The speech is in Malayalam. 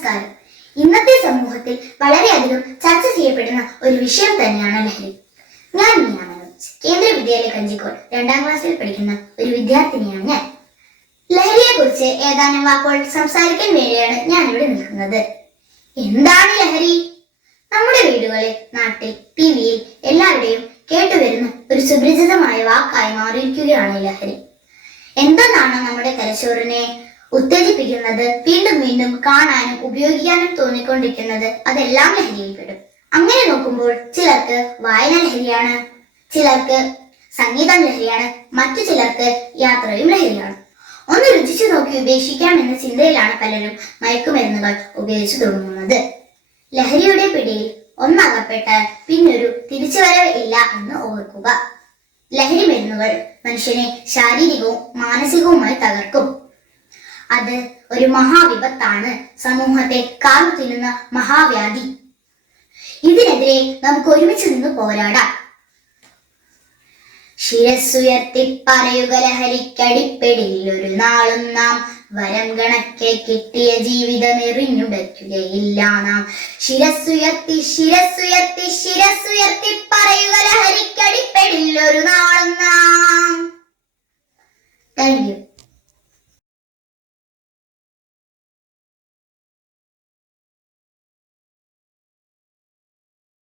നമസ്കാരം. ഇന്നത്തെ സമൂഹത്തിൽ വളരെയധികം ചർച്ച ചെയ്യപ്പെടുന്ന ഒരു വിഷയം തന്നെയാണ് ലഹരി. ഞാൻ കേന്ദ്ര വിദ്യാലയ കഞ്ചിക്കോട് 2ാം ക്ലാസ്സിൽ പഠിക്കുന്ന ഒരു വിദ്യാർത്ഥിനിയാണ് ഞാൻ. ലഹരിയെ കുറിച്ച് ഏതാനും വാക്കുകൾ സംസാരിക്കാൻ വേണ്ടിയാണ് ഞാൻ ഇവിടെ നിൽക്കുന്നത്. എന്താണ് ലഹരി? നമ്മുടെ വീടുകളിൽ, നാട്ടിൽ, ടിവിയിൽ എല്ലാവരുടെയും കേട്ടുവരുന്ന ഒരു സുപരിചിതമായ വാക്കായി മാറിയിരിക്കുകയാണ് ലഹരി. എന്തെന്നാണ് നമ്മുടെ തലച്ചോറിനെ ഉത്തേജിപ്പിക്കുന്നത്, വീണ്ടും വീണ്ടും കാണാനും ഉപയോഗിക്കാനും തോന്നിക്കൊണ്ടിരിക്കുന്നത്, അതെല്ലാം ലഹരിയിൽപ്പെടും. അങ്ങനെ നോക്കുമ്പോൾ ചിലർക്ക് വായന ലഹരിയാണ്, ചിലർക്ക് സംഗീതം ലഹരിയാണ്, മറ്റു ചിലർക്ക് യാത്രയും ലഹരിയാണ്. ഒന്ന് രുചിച്ചു നോക്കി ഉപേക്ഷിക്കാം എന്ന ചിന്തയിലാണ് പലരും മയക്കുമരുന്നുകൾ ഉപയോഗിച്ചു തുടങ്ങുന്നത്. ലഹരിയുടെ പിടിയിൽ ഒന്നകപ്പെട്ടാൽ പിന്നൊരു തിരിച്ചുവരവ് ഇല്ല എന്ന് ഓർക്കുക. ലഹരി മരുന്നുകൾ മനുഷ്യനെ ശാരീരികവും മാനസികവുമായി തകർക്കും. അത് ഒരു മഹാവിപത്താണ്, സമൂഹത്തെ കാർന്നു തിന്നുന്ന മഹാവ്യാധി. ഇതിനെതിരെ നമുക്ക് ഒരുമിച്ച് നിന്ന് പോരാടാം. ശിരസ്സുയർത്തി പറയുക ലഹരിക്കടിപ്പെടിൽ ഒരു നാളും നാം, വരം കണക്കെ കിട്ടിയ ജീവിതം എറിഞ്ഞുടയ്ക്കുകയില്ല നാം. ശിരസ്സുയർത്തി ശിരസ്സുയർത്തി ശിരസ്സുയർത്തി പറയുക ലഹരിക്കടിപ്പെടിൽ ഒരു നാളും നാം. Thank you.